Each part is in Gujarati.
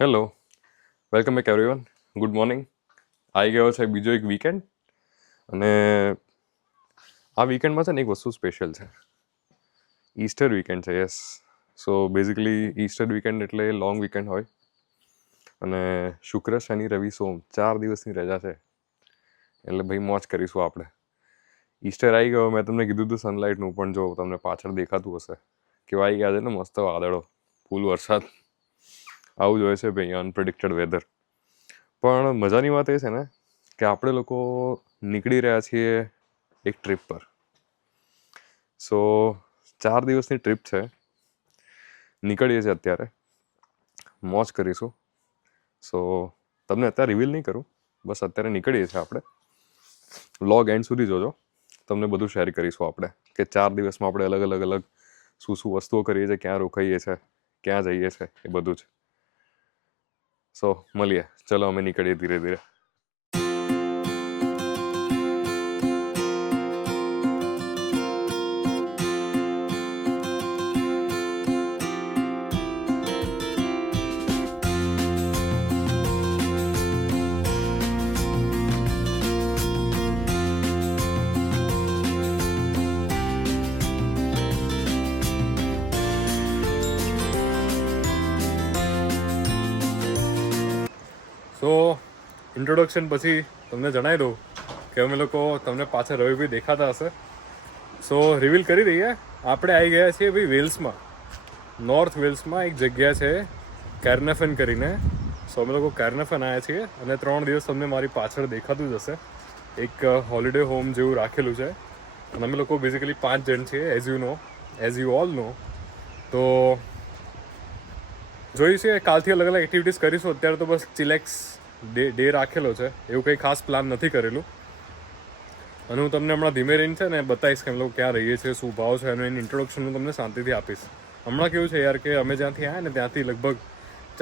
Hello, welcome back everyone. Good morning. આવી ગયો છે બીજો એક વીકેન્ડ અને આ વીકેન્ડમાં છે ને એક વસ્તુ સ્પેશિયલ છે. ઈસ્ટર વીકેન્ડ છે. Yes. So basically Easter weekend એટલે લોંગ વીકેન્ડ હોય અને શુક્ર શનિ રવિ સોમ 4 દિવસની રજા છે એટલે ભાઈ મોજ કરીશું આપણે. ઈસ્ટર આવી ગયો. મેં તમને કીધું હતું સનલાઇટનું, પણ જો તમને પાછળ દેખાતું હશે કેવા આવી ગયા છે ને મસ્ત વાદળો, ફૂલ વરસાદ. આવું જ હોય છે ભાઈ, અનપ્રિડિક્ટેડ વેધર. પણ મજાની વાત એ છે ને કે આપણે લોકો નીકળી રહ્યા છીએ એક ટ્રીપ પર. સો 4 દિવસની ટ્રીપ છે, નીકળીએ છીએ અત્યારે, મોજ કરીશું. સો તમને અત્યારે રિવીલ નહીં કરું, બસ અત્યારે નીકળીએ છીએ આપણે. વ્લોગ એન્ડ સુધી જોજો, તમને બધું શેર કરીશું આપણે કે 4 દિવસમાં આપણે અલગ અલગ અલગ શું શું વસ્તુઓ કરીએ છીએ, ક્યાં રોકાઈએ છીએ, ક્યાં જઈએ છીએ, એ બધું જ. સો મળીએ, ચલો અમે નીકળીએ ધીરે ધીરે. સો ઇન્ટ્રોડક્શન પછી તમને જણાવી દઉં કે અમે લોકો તમને પાછળ રવિભાઈ દેખાતા હશે. સો રિવીલ કરી દઈએ, આપણે આવી ગયા છીએ ભાઈ વેલ્સમાં, નોર્થ વેલ્સમાં એક જગ્યા છે કેર્નફન કરીને. સો અમે લોકો કેર્નફન આવ્યા છીએ અને 3 દિવસ તમને મારી પાછળ દેખાતું જ હશે. એક હોલિડે હોમ જેવું રાખેલું છે અને અમે લોકો બેઝિકલી 5 જણ છીએ, એઝ યુ ઓલ નો. તો જોઈશું કાલથી અલગ અલગ એક્ટિવિટીઝ કરીશું. અત્યારે તો બસ ચિલેક્સ ડે રાખેલો છે, એવું કંઈ ખાસ પ્લાન નથી કરેલું. અને હું તમને હમણાં ધીમે રહીને છે ને બતાવીશ કે અમે લોકો ક્યાં રહીએ છીએ, શું ભાવ છે, અને એની ઇન્ટ્રોડક્શન હું તમને શાંતિથી આપીશ. હમણાં કેવું છે યાર કે અમે જ્યાંથી આવ્યા ને ત્યાંથી લગભગ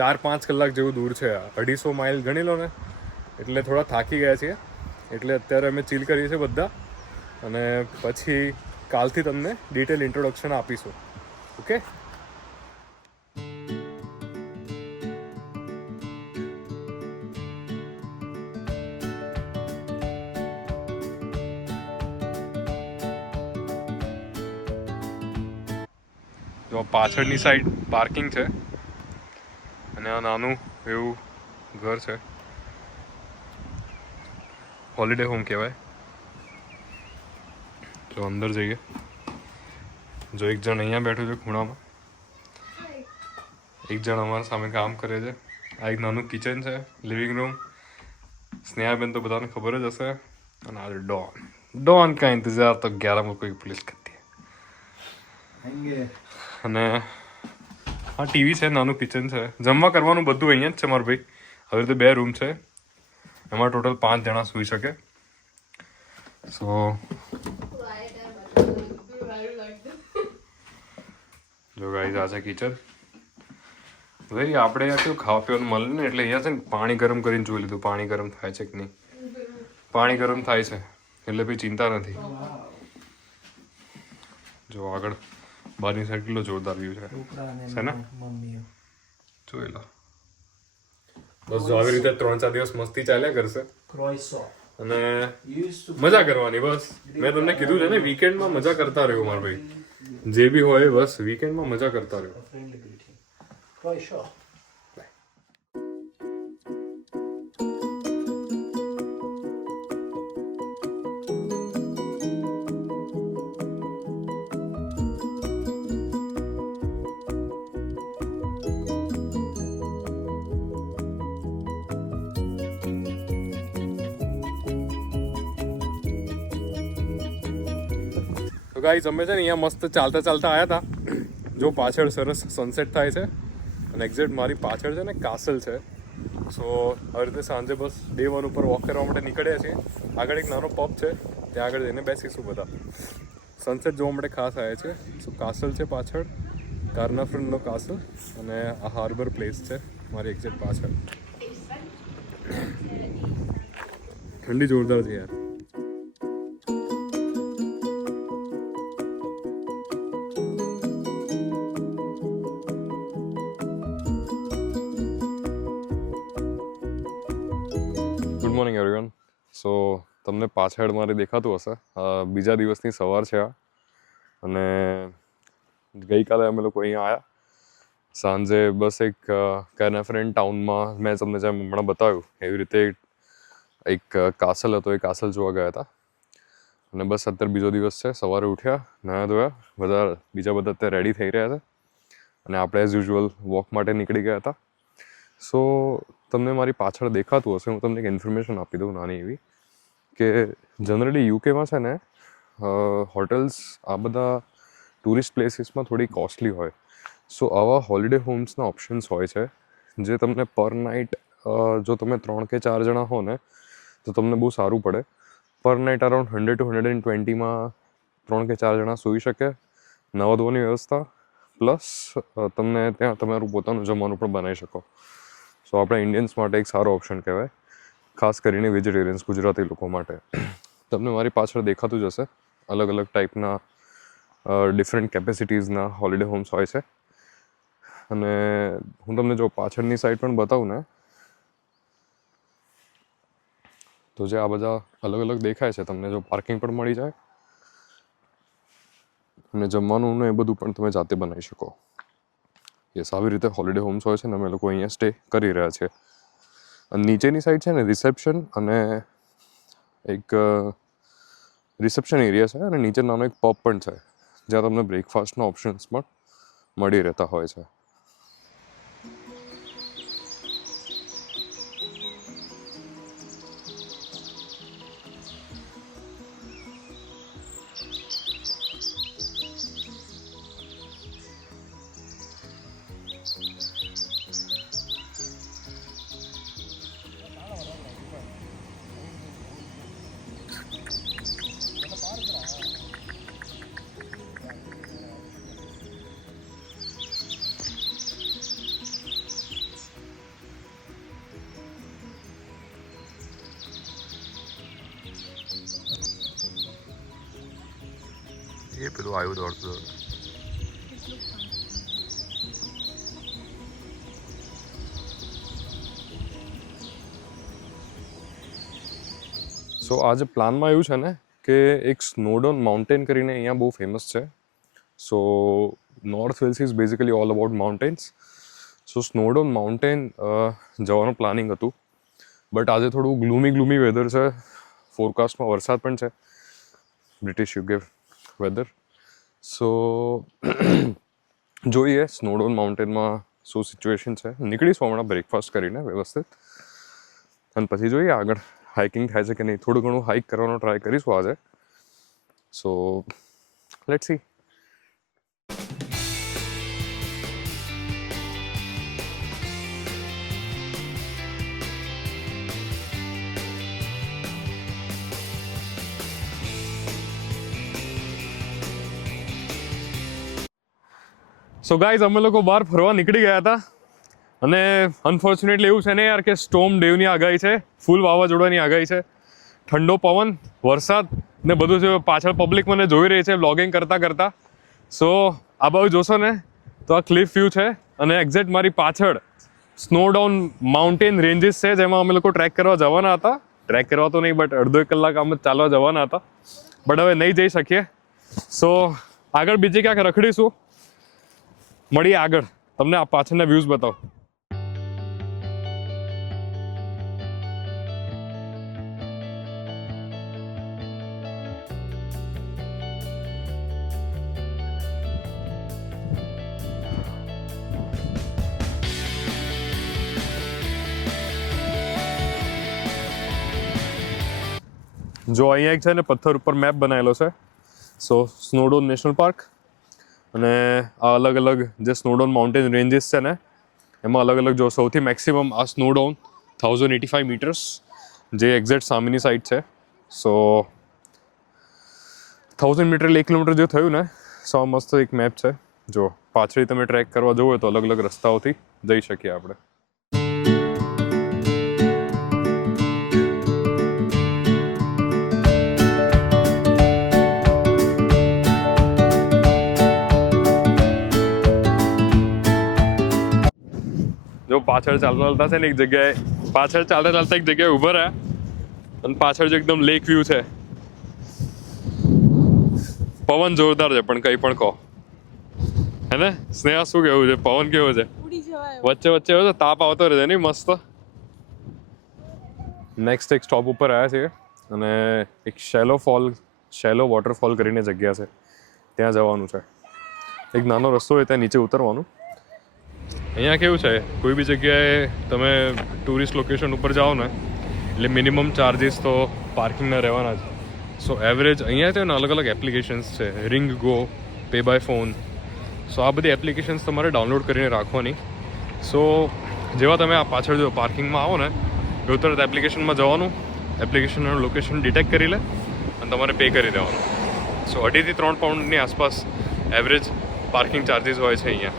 4-5 કલાક જેવું દૂર છે, 250 માઇલ ગણી લો ને, એટલે થોડા થાકી ગયા છીએ. એટલે અત્યારે અમે ચીલ કરીએ છીએ બધા, અને પછી કાલથી તમને ડિટેલ ઇન્ટ્રોડક્શન આપીશું. ઓકે. જો પાછળની સાઈડ પાર્કિંગ છે અને આ નાનું એવું ઘર છે, હોલિડે હોમ કહેવાય. જો અંદર જઈએ, જો એક જણ અહીંયા બેઠું છે ખૂણામાં, એક જણ અમારા સામે કામ કરે છે. આ એક નાનું કિચન છે, લિવિંગ રૂમ. સ્નેહાબેન તો બધાને ખબર જ હશે. અને આ ડોન કા ઇંતજાર તો 11 में कोई पुलिस करती है. અને હા ટીવી છે, નાનું કિચન છે, જમવા કરવાનું બધું અહીંયા જ છે મારા ભાઈ. હવે તો 2 રૂમ છે, એમાં ટોટલ 5 જણા સૂઈ શકે. સો જો ગાઈઝ આ છે કિચન. ભાઈ આપણે અહીંયા કેવું ખાવા પીવાનું મળે ને, એટલે અહીંયા છે ને પાણી ગરમ કરીને જોઈ લીધું, પાણી ગરમ થાય છે કે નહીં. પાણી ગરમ થાય છે એટલે ભાઈ ચિંતા નથી. જો આગળ બહારની સાઈડ કેટલો જોરદાર વ્યૂ છે ને, જોઈ લો. બસ જો આવી રીતે 3-4 દિવસ મસ્તી ચાલ્યા કરશે અને મજા કરવાની. બસ મેં તમને કીધું છે ને, વીકેન્ડમાં મજા કરતા રહ્યો મારા ભાઈ. જે બી હોય બસ વીકેન્ડમાં મજા કરતા રહ્યો. ગાઈઝ અમે છે ને અહીંયા મસ્ત ચાલતા ચાલતા આવ્યા હતા. જો પાછળ સરસ સનસેટ થાય છે અને એક્ઝેક્ટ મારી પાછળ છે ને કાસલ છે. સો આવી રીતે સાંજે બસ ડે 1 ઉપર વોક કરવા માટે નીકળ્યા છીએ. આગળ એક નાનો પબ છે, ત્યાં આગળ જઈને બેસીશું બધા. સનસેટ જોવા માટે ખાસ આવ્યા છે. સો કાસલ છે પાછળ, કાર્નાફ્રનનો કાસલ, અને આ હાર્બર પ્લેસ છે મારી એક્ઝેક્ટ પાછળ. ઠંડી જોરદાર છે યાર. Good morning everyone. સો તમને પાછળ મારે દેખાતું હશે, બીજા દિવસની સવાર છે આ. અને ગઈકાલે અમે લોકો અહીંયા આવ્યા સાંજે. બસ એક કેનેફરેન ટાઉનમાં મેં તમને જેમ હમણાં બતાવ્યું એવી રીતે એક કાસલ હતો, એ કાસલ જોવા ગયા હતા. અને બસ અત્યારે બીજો દિવસ છે. સવારે ઉઠ્યા, નાહ્યા ધોયા, બીજા બધા અત્યારે રેડી થઈ રહ્યા છે. અને આપણે એઝ યુઝ્યુઅલ વોક માટે નીકળી ગયા હતા. સો તમને મારી પાછળ દેખાતું હશે, હું તમને એક ઇન્ફોર્મેશન આપી દઉં નાની એવી, કે જનરલી યુકેમાં છે ને હોટલ્સ આ બધા ટુરિસ્ટ પ્લેસીસમાં થોડી કોસ્ટલી હોય. સો આવા હોલિડે હોમ્સના ઓપ્શન્સ હોય છે જે તમને પર નાઇટ, જો તમે 3 કે 4 જણા હો ને તો તમને બહુ સારું પડે. પર નાઇટ અરાઉન્ડ 100 to 120માં 3 કે 4 જણા સૂઈ શકે. નવા ધોવાની વ્યવસ્થા પ્લસ તમને ત્યાં તમારું પોતાનું જમવાનું પણ બનાવી શકો. સો આપણા ઇન્ડિયન્સ માટે એક સારો ઓપ્શન કહેવાય, ખાસ કરીને વેજીટેરિયન્સ, ગુજરાતી લોકો માટે. તમને મારી પાછળ દેખાતું જ હશે, અલગ અલગ ટાઈપના ડિફરન્ટ કેપેસિટીઝના હોલિડે હોમ્સ હોય છે. અને હું તમને જો પાછળની સાઈડ પણ બતાવું ને, તો જે આ બધા અલગ અલગ દેખાય છે તમને, જો પાર્કિંગ પણ મળી જાય અને જમવાનું ને એ બધું પણ તમે જાતે બનાવી શકો. યસ, આવી રીતે હોલિડે હોમ્સ હોય છે ને અમે લોકો અહીંયા સ્ટે કરી રહ્યા છીએ. અને નીચેની સાઈડ છે ને રિસેપ્શન અને એક રિસેપ્શન એરિયા છે, અને નીચે નાનો એક પબ પણ છે જ્યાં તમને બ્રેકફાસ્ટના ઓપ્શન્સ પણ મળી રહેતા હોય છે. એ પેલું આવ્યું દોડતું. સો આજે પ્લાનમાં એવું છે ને કે એક સ્નોડોન માઉન્ટેન કરીને અહીંયા બહુ ફેમસ છે. So North Wales is basically all about mountains. So Snowdon mountain જવાનું પ્લાનિંગ હતું, બટ આજે થોડું ગ્લુમી વેધર છે. ફોરકાસ્ટમાં વરસાદ પણ છે, બ્રિટિશ યુકે વેધર. સો જોઈએ સ્નોડોન માઉન્ટેનમાં શું સિચ્યુએશન છે. નીકળીશું હમણાં બ્રેકફાસ્ટ કરીને વ્યવસ્થિત, અને પછી જોઈએ આગળ હાઇકિંગ થાય છે કે નહીં. થોડું ઘણું હાઇક કરવાનો ટ્રાય કરીશું આજે. So let's see. So guys, અમે લોકો બહાર ફરવા નીકળી ગયા હતા, અને અનફોર્ચ્યુનેટલી એવું છે ને યાર કે સ્ટોર્મ ડેવની આગાહી છે, ફૂલ વાવાઝોડાની આગાહી છે, ઠંડો પવન, વરસાદ ને બધું છે. પાછળ પબ્લિક મને જોઈ રહી છે બ્લોગિંગ કરતા. સો આ બાજુ જોશો ને તો આ ક્લિફ વ્યૂ છે, અને એક્ઝેક્ટ મારી પાછળ સ્નોડાઉન માઉન્ટેન રેન્જીસ છે જેમાં અમે લોકો ટ્રેક કરવા જવાના હતા. ટ્રેક કરવા તો નહીં, બટ અડધો 1 કલાક અમે ચાલવા જવાના હતા, બટ હવે નહીં જઈ શકીએ. સો આગળ બીજી ક્યાંક રખડીશું. મળીએ આગળ, તમને આ પાછળના વ્યૂઝ બતાવો. જો અહીંયા એક છે ને પથ્થર ઉપર મેપ બનાવેલો છે. સો સ્નોડોન નેશનલ પાર્ક, અને આ અલગ અલગ જે સ્નોડોન માઉન્ટેન રેન્જીસ છે ને એમાં અલગ અલગ જો સૌથી મેક્સિમમ આ સ્નોડોન 1085 મીટર્સ, જે એક્ઝેક્ટ સામેની સાઈડ છે. સો 1000 મીટર 1 કિલોમીટર જે થયું ને, સો મસ્ત એક મેપ છે. જો પાછળ તમે ટ્રેક કરવા જવું હોય તો અલગ અલગ રસ્તાઓથી જઈ શકીએ આપણે. જો પાછળ ચાલતા છે ને એક જગ્યાએ, પાછળ ચાલતા એક જગ્યાએ ઊભા રહ્યા, અને પાછળ જે એકદમ લેક વ્યૂ છે. પવન જોરદાર છે પણ કંઈ પણ કહો, હે ને સ્નેહા? શું કેવું છે? પવન કેવો છે? વચ્ચે વચ્ચે એવો છે, તાપ આવતો રહે છે નહીં? મસ્ત. નેક્સ્ટ એક સ્ટોપ ઉપર આવ્યા છીએ અને એક શેલો વોટરફોલ કરીને જગ્યા છે, ત્યાં જવાનું છે. એક નાનો રસ્તો હોય ત્યાં નીચે ઉતરવાનું. અહીંયા કેવું છે, કોઈ બી જગ્યાએ તમે ટુરિસ્ટ લોકેશન ઉપર જાઓ ને એટલે મિનિમમ ચાર્જીસ તો પાર્કિંગના રહેવાના જ. સો એવરેજ અહીંયા છે ને અલગ અલગ એપ્લિકેશન્સ છે, RingGo, pay by phone. So આ બધી એપ્લિકેશન્સ તમારે ડાઉનલોડ કરીને રાખવાની. સો જેવા તમે આ પાછળ જો પાર્કિંગમાં આવો ને એ તરત એપ્લિકેશનમાં જવાનું, એપ્લિકેશનનું લોકેશન ડિટેક્ટ કરી લે અને તમારે પે કરી દેવાનું. સો 2.5 થી 3 પાઉન્ડની આસપાસ એવરેજ પાર્કિંગ ચાર્જીસ હોય છે અહીંયા.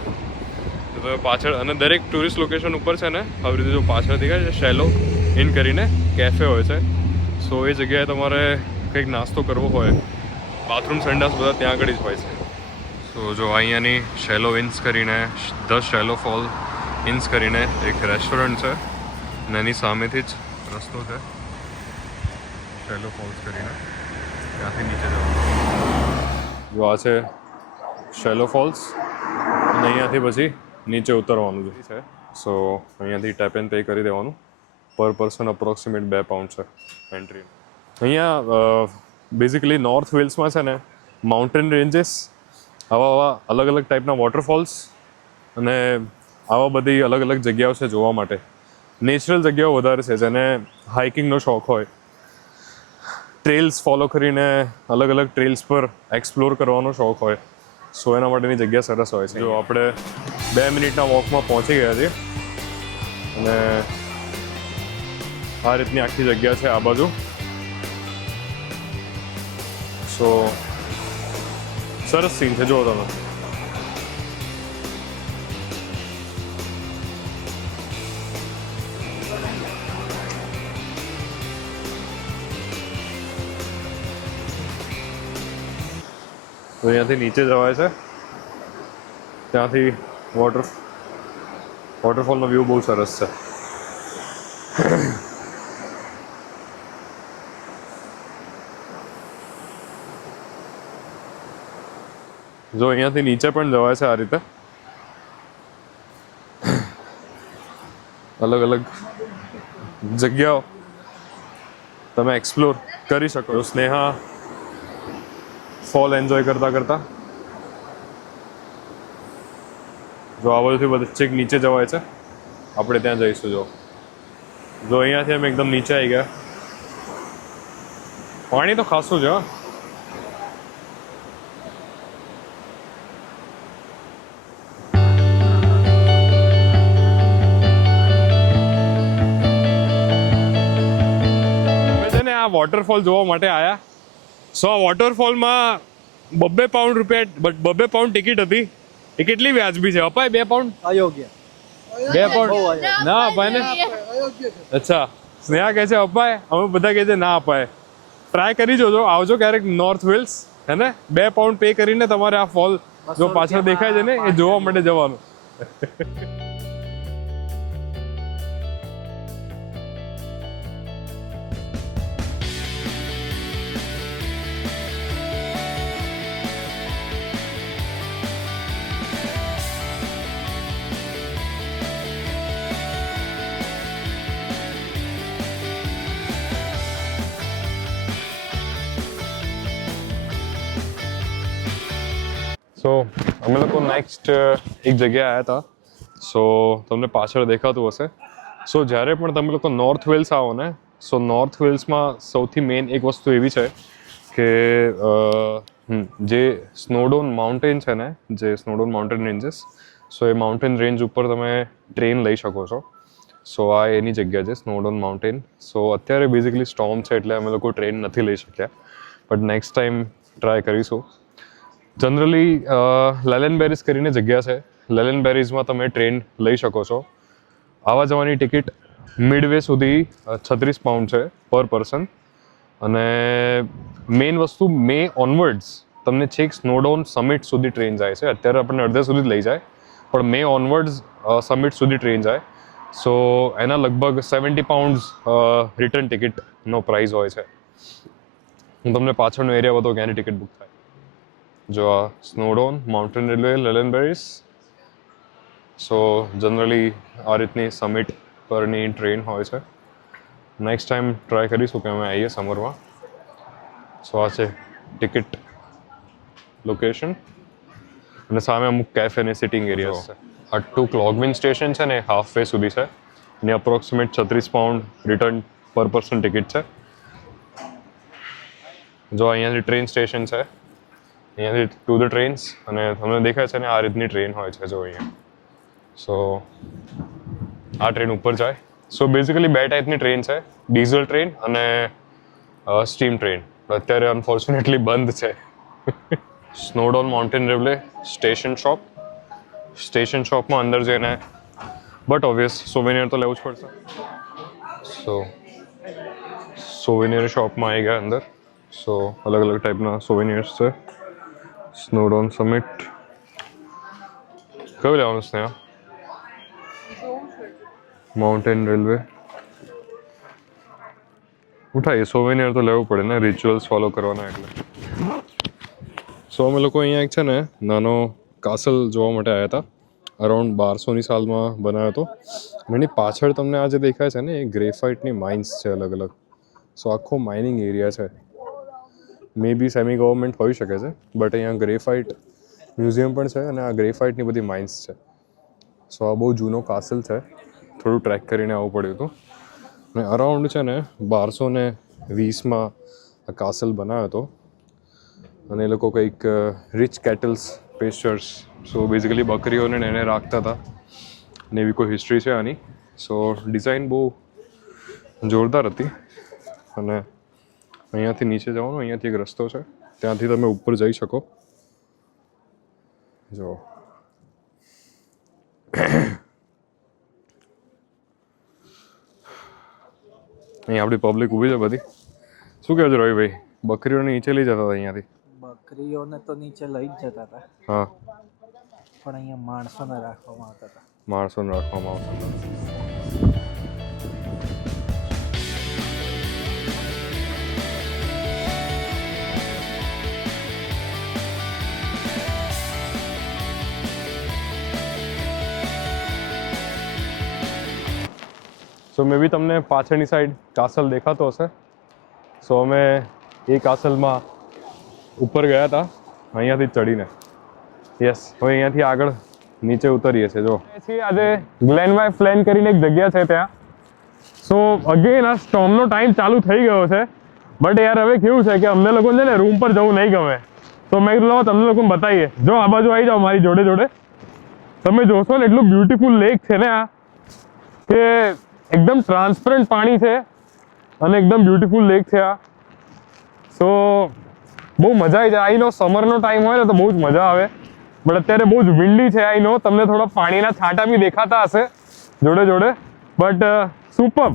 તો તમે પાછળ, અને દરેક ટુરિસ્ટ લોકેશન ઉપર છે ને આવી રીતે જો પાછળ દેખાય છે શેલો ઇન કરીને કેફે હોય છે. સો એ જગ્યાએ તમારે કંઈક નાસ્તો કરવો હોય, બાથરૂમ સંડાસ બધા ત્યાં આગળ જ હોય છે. સો જો અહીંયાની શેલો ઇન્સ કરીને, ધ શેલો ફોલ ઇન્સ કરીને એક રેસ્ટોરન્ટ છે અને એની સામેથી જ રસ્તો છે શેલો ફોલ્સ કરીને, ત્યાંથી નીચે જવાનું. જો આ છે શેલો ફોલ્સ અને અહીંયાથી પછી નીચે ઉતરવાનું છે. સો અહીંયાથી ટેપ એન્ડ પે કરી દેવાનું. પર પર્સન અપ્રોક્સિમેટ 2 પાઉન્ડ છે એન્ટ્રી. અહીંયા બેઝિકલી નોર્થ વેલ્સમાં છે ને માઉન્ટેન રેન્જીસ, આવા અલગ અલગ ટાઈપના વોટરફોલ્સ અને આવા બધી અલગ અલગ જગ્યાઓ છે જોવા માટે. નેચરલ જગ્યાઓ વધારે છે, જેને હાઇકિંગનો શોખ હોય, ટ્રેલ્સ ફોલો કરીને અલગ અલગ ટ્રેલ્સ પર એક્સપ્લોર કરવાનો શોખ હોય, સો એના માટેની જગ્યા સરસ હોય છે. જો આપણે 2 મિનિટના વોકમાં પહોંચી ગયા છીએ અને આ રીતની આખી જગ્યા છે આ બાજુ. સો સરસ સીન છે, જુઓ તમે. તો અહીંયાથી નીચે જવાય છે, ત્યાંથી વોટરફોલનો વ્યૂ બહુ સરસ છે. જો અહીંયાથી નીચે પણ જવાય છે આ રીતે, અલગ અલગ જગ્યાઓ તમે એક્સપ્લોર કરી શકો. સ્નેહા ફોલ એન્જોય કરતા કરતા જો આ બાજુથી વચ્ચે નીચે જવાય છે, આપણે ત્યાં જઈશું. જો અહીંયાથી અમે એકદમ નીચે આવી ગયા. પાણી તો ખાસું છે. આ વોટરફોલ જોવા માટે આવ્યા. સો આ વોટરફોલમાં 2 પાઉન્ડ રૂપિયા, 2 પાઉન્ડ ટિકિટ હતી. એ કેટલી વ્યાજબી છે? અપાય 2 પાઉન્ડ? અયોગ્ય. 2 પાઉન્ડ ના અપાય ને? અચ્છા, સ્નેહા કહે છે અપાય, અમે બધા કહે છે ના અપાય. ટ્રાય કરી જોજો, આવજો ક્યારેક નોર્થ વેલ્સ, હે ને? 2 પાઉન્ડ પે કરીને તમારે આ ફોલ જો પાછળ દેખાય છે ને એ જોવા માટે જવાનું. સો અમે લોકો નેક્સ્ટ એક જગ્યાએ આવ્યા હતા. સો તમને પાછળ દેખાતું હશે. સો જ્યારે પણ તમે લોકો નોર્થ વેલ્સ આવો ને, સો નોર્થ વેલ્સમાં સૌથી મેઇન એક વસ્તુ એવી છે કે જે સ્નોડોન માઉન્ટેન છે ને, જે સ્નોડોન માઉન્ટેન રેન્જીસ, સો એ માઉન્ટેન રેન્જ ઉપર તમે ટ્રેન લઈ શકો છો. સો આ એની જગ્યા છે સ્નોડોન માઉન્ટેન. સો અત્યારે બેઝિકલી સ્ટોર્મ છે એટલે અમે લોકો ટ્રેન નથી લઈ શક્યા, બટ નેક્સ્ટ ટાઈમ ટ્રાય કરીશું. જનરલી લેલેનબેરીઝ કરીને જગ્યા છે, લેલેનબેરીઝમાં તમે ટ્રેન લઈ શકો છો. આવા જવાની ટિકિટ મિડવે સુધી 36 પાઉન્ડ છે પર પર્સન. અને મેઇન વસ્તુ મે ઓનવર્ડ્સ તમને છેક સ્નોડોન સમિટ સુધી ટ્રેન જાય છે. અત્યારે આપણને અડધા સુધી જ લઈ જાય, પણ મે ઓનવર્ડ્સ સમિટ સુધી ટ્રેન જાય. સો એના લગભગ 70 પાઉન્ડ્સ રિટર્ન ટિકિટનો પ્રાઇસ હોય છે. હું તમને પાછળનો એરિયા બધો ક્યાંની ટિકિટ બુક થાય. જો આ સ્નોડોન માઉન્ટેન રેલવે લલનબેરીસ. સો જનરલી આ રીતની સમિટ પરની ટ્રેન હોય છે. નેક્સ્ટ ટાઈમ ટ્રાય કરીશું કે અમે આવીએ સમરમાં. સો આ છે ટિકિટ લોકેશન અને સામે અમુક કેફે અને સિટિંગ એરિયાઝ છે. આ ટુ ક્લોગવિન સ્ટેશન છે ને હાફ વે સુધી છે. એની અપ્રોક્સિમેટ 36 પાઉન્ડ રિટર્ન પર પર્સન ટિકિટ છે. જો અહીંયાથી ટ્રેન સ્ટેશન છે, અહીંયાથી ટુ ધ ટ્રેન્સ, અને તમને દેખાય છે ને આ રીતની ટ્રેન હોય છે જો અહીંયા. સો આ ટ્રેન ઉપર જાય. સો બેઝિકલી બે ટાઈપની ટ્રેન છે, ડીઝલ ટ્રેન અને સ્ટીમ ટ્રેન. અત્યારે અનફોર્ચ્યુનેટલી બંધ છે. Snowdon mountain railway station shop. Station શોપમાં અંદર જઈને બટ ઓબ્વિયસ સોવેનિયર તો લેવું જ પડશે. સો સોવેનિયર શોપમાં આવી ગયા અંદર. સો અલગ અલગ ટાઈપના સોવેનિયર્સ છે. સ્નોડોન સમિટ કયું લેવાનું સ્નેહા? માઉન્ટેન રેલવે ઉઠાઈએ. સોવેનિયર તો લેવું પડે ને, રિચ્યુઅલ્સ ફોલો કરવાના એટલે. સો અમે લોકો અહીંયા એક છે ને નાનો કાસલ જોવા માટે આવ્યા હતા. અરાઉન્ડ 1200ની સાલમાં બનાવ્યો હતો. અને એની પાછળ તમને આ જે દેખાય છે ને એ ગ્રેફાઇટની માઇન્સ છે અલગ અલગ. સો આખો માઇનિંગ એરિયા છે. મે બી સેમી ગવર્મેન્ટ હોઈ શકે છે, બટ અહીંયા ગ્રેફાઇટ મ્યુઝિયમ પણ છે અને આ ગ્રેફાઇટની બધી માઇન્સ છે. સો આ બહુ જૂનો કાસલ છે. થોડું ટ્રેક કરીને આવવું પડ્યું હતું. અને અરાઉન્ડ છે ને 1220માં આ કાસલ બનાવ્યો હતો. અને એ લોકો કંઈક રિચ કેટલ્સ પેસ્ચર્સ, સો બેઝિકલી બકરીઓને એને રાખતા હતા ને એવી કોઈ હિસ્ટ્રી છે આની. સો ડિઝાઇન બહુ જોરદાર હતી. અને અહીંયાથી નીચે જવાનું, અહીંયાથી એક રસ્તો છે, ત્યાંથી તમે ઉપર જઈ શકો. જો અહીંયા આપણી પબ્લિક ઊભી છે બધી. શું કહે છે રવિભાઈ? બકરીઓને નીચે લઈ જતા હતા અહીંયાથી? બકરીઓને તો નીચે લઈ જ જતા હતા, હા, પણ અહીંયા માણસોને રાખવામાં આવતા હતા. માણસોને રાખવામાં આવતા હતા. સો મે બી તમને પાછળની સાઈડ કાસલ દેખાતો હશે. સો અમે એ કાસલમાં ઉપર ગયા હતા અહીંયાથી ચડીને. યસ, હવે અહીંયાથી આગળ નીચે ઉતરીએ છીએ. જો આજે ગ્લેનવાય ફ્લેન કરીને એક જગ્યા છે ત્યાં. સો અગેન આ સ્ટોર્મનો ટાઈમ ચાલુ થઈ ગયો છે, બટ યાર હવે કેવું છે કે અમને લોકોને છે ને રૂમ પર જવું નહીં ગમે. તો મેં કીધું તમને લોકોને બતાવીએ. જો આ બાજુ આવી જાઓ મારી જોડે જોડે. તમે જોશો ને એટલું બ્યુટીફુલ લેક છે ને આ, કે એકદમ ટ્રાન્સપરન્ટ પાણી છે અને એકદમ બ્યુટીફુલ લેક છે આ. સો બહુ મજા આવી જાય. આઈ નો સમરનો ટાઈમ હોય ને તો બહુ જ મજા આવે, બટ અત્યારે બહુ જ વિન્ડી છે. આઈ નો તમને થોડા પાણીના છાંટા બી દેખાતા હશે જોડે જોડે, બટ સુપર.